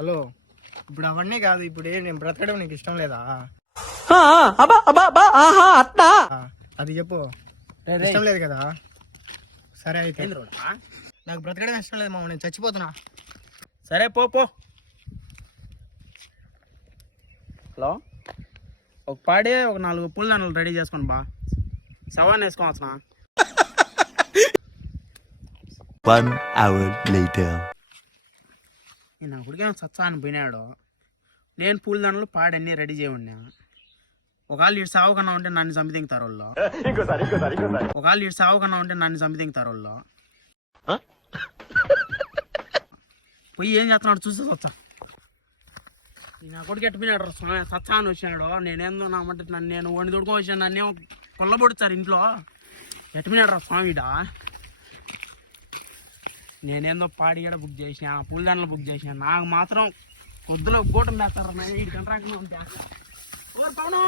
Hello, ఇప్పుడు అవన్నీ కాదు. ఇప్పుడు నేను బ్రతకడం నీకు ఇష్టం లేదా? అది చెప్పు. ఇష్టం లేదు కదా? సరే అయితే నాకు బ్రతకడం ఇష్టం లేదు మామ, నేను చచ్చిపోతున్నా. సరే పో. హలో, ఒక పాడే ఒక 4 పూలదండలు రెడీ చేసుకోండి బా. సవాన్ వేసుకోవచ్చునా? 1 hour later. నేను అప్పటికే సత్సా అని పోయినాడు. నేను పూలదండలు పాడన్నీ రెడీ చేయమన్నా. ఒకవేళ ఇటు సాగు కన్నా ఉంటే నన్ను చంపి దింగుతారు వాళ్ళు. ఒకవేళ ఇటు సాగు కన్నా ఉంటే నన్ను చంపి దింగుతారు వాళ్ళు. పోయి ఏం చేస్తున్నాడు చూస్తే సత్సా. నా కొడుకు ఎట్టిపోయినాడు సత్సా అని వచ్చినాడు. నేనేందో నామంటే నేను వండి దొడుకో వచ్చాను. నన్నేమో కొల్లబొడుతారు ఇంట్లో. ఎట్టిపోయినాడు రా స్వామిడా. నేనేందో పాడి కూడా బుక్ చేసిన, పూలదండలు బుక్ చేసిన. నాకు మాత్రం కొద్దిలో గోటం వేస్తారా? 8 గంటల పవను